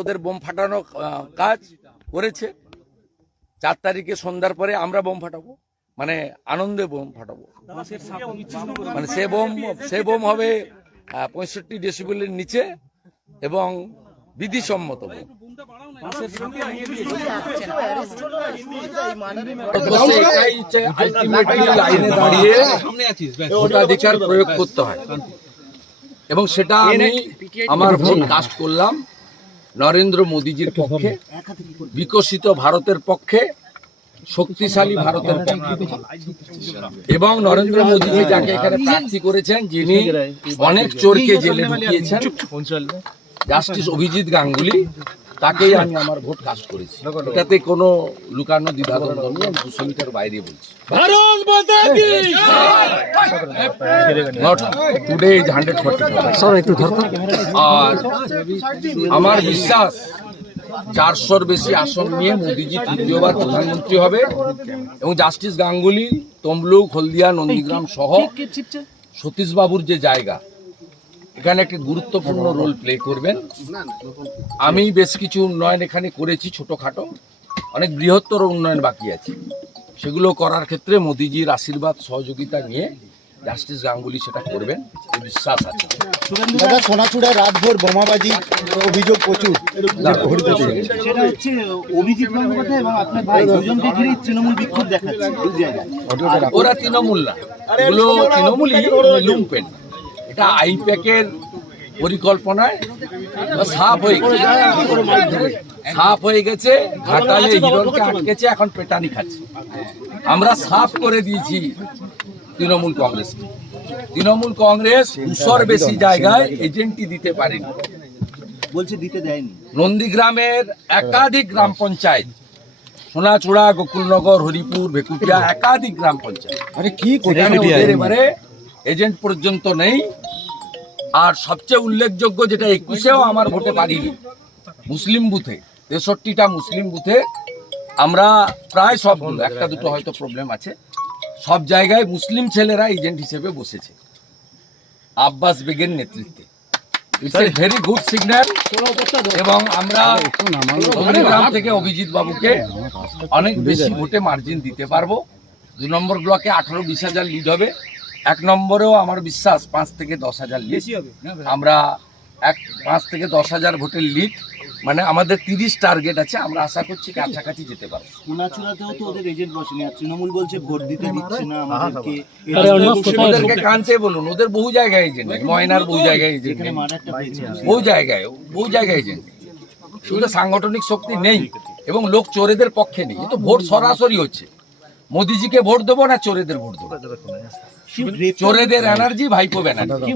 ওদের বোম ফাটানো কাজ করেছে। চার তারিখে সন্ধ্যার পরে আমরা বোম ফাটাবো। মানে আনন্দে বোম ফাটাবো। মানে সে বোম সে বোম হবে পঁয়ষট্টি ডেসিবেলের নিচে এবং বিধিসম্মত ভোটাধিকার প্রয়োগ করতে হয়। এবং সেটা আমি আমার ভোট কাস্ট করলাম। নরেন্দ্র মোদীজির পক্ষে, বিকশিত ভারতের পক্ষে, শক্তিশালী ভারতের এবং নরেন্দ্র মোদীজি যাকে এখানে প্রার্থী করেছেন, যিনি অনেক চোরকে জেলে ঢুকিয়েছেন, জাস্টিস অভিজিৎ গাঙ্গুলি। তাকেই আমি আমার ভোট কাস্ট করেছি। এটাতে কোনো লুকানো দ্বিধাদ্বন্দ্ব নেই আমি দুশো মিটার বাইরে বলছি। টুডে ইজ হান্ড্রেড ফর্টি আর আমার বিশ্বাস চারশোর বেশি আসন নিয়ে মোদিজি তৃতীয়বার প্রধানমন্ত্রী হবে এবং জাস্টিস গাঙ্গুলি তমলুক হলদিয়া নন্দীগ্রাম সহ সতীশবাবুর যে জায়গা এখানে একটি গুরুত্বপূর্ণ রোল প্লে করবেন। আমি বেশ কিছু উন্নয়ন এখানে করেছি ছোটোখাটো। অনেক বৃহত্তর উন্নয়ন বাকি আছে। সেগুলো করার ক্ষেত্রে মোদিজির আশীর্বাদ সহযোগিতা নিয়ে জাস্টিস গাঙ্গুলি সেটা করবেন। এই বিশ্বাস আছে। দাদা সোনাচূড়ায় রাতভর বোমাবাজি অভিযোগ প্রচুর। সেটা হচ্ছে অভিজিৎ এবং আপনার ভাই দুজনকে ঘিরে তৃণমূল বিক্ষোভ দেখাচ্ছে। ওরা তৃণমূল না। এগুলো তৃণমূলই লুম্পেন। এটা আইপ্যাকের পরিকল্পনায় সাফ হয়ে গেছে। সাফ হয়ে গেছে ঘাটালে হিরণকে আটকেছে এখন পেটানি খাচ্ছে। আমরা সাফ করে দিয়েছি তৃণমূল কংগ্রেস তৃণমূল কংগ্রেস দুশোর বেশি জায়গায় এজেন্টি দিতে পারেনি। বলছে দিতে দেয়নি। নন্দীগ্রামের একাধিক গ্রাম পঞ্চায়েত সোনাচূড়া গোকুলনগর হরিপুর ভেকুটিয়া একাধিক গ্রাম পঞ্চায়েত। আরে কি এবারে এজেন্ট পর্যন্ত নেই। আর সবচেয়ে উল্লেখযোগ্য যেটা একুশেও আমার ভোটে পারিনি, মুসলিম বুথে, তেষট্টিটা মুসলিম বুথে আমরা প্রায় সবগুলো একটা দুটো হয়তো প্রবলেম আছে, সব জায়গায় মুসলিম ছেলেরা এজেন্ট হিসেবে বসেছে, আব্বাস বেগের নেতৃত্বে। ভেরি গুড সিগন্যাল এবং আমরা নন্দীগ্রাম থেকে অভিজিৎ বাবুকে অনেক বেশি ভোটে মার্জিন দিতে পারব। দু নম্বর ব্লকে আঠারো বিশ হাজার লিড হবে। এক নম্বরেও আমার বিশ্বাস পাঁচ থেকে দশ হাজার লিড আমরা এক পাঁচ থেকে দশ হাজার ভোটের লিড মানে আমাদের তিরিশ টার্গেট আছে আমরা আশা করছি কাছাকাছি যেতে পারব। সোনাচূড়াতেও তো ওদের এজেন্ট বসেনি আর তৃণমূল বলছে ভোট দিতে দিচ্ছে না আমাদেরকে। ওদেরকে কানতে বলুন ওদের বহু জায়গায় এজেন্ট ময়নার বহু জায়গায় এজেন্ট বহু জায়গায় বহু জায়গায় এজেন্ট শুধু সাংগঠনিক শক্তি নেই এবং লোক চোরেদের পক্ষে নেই তো ভোট সরাসরি হচ্ছে। মোদিজিকে ভোট দেবো না চোরেদের ভোট দেবো চোরেদের এনার্জি ভাইপো ব্যানার্জি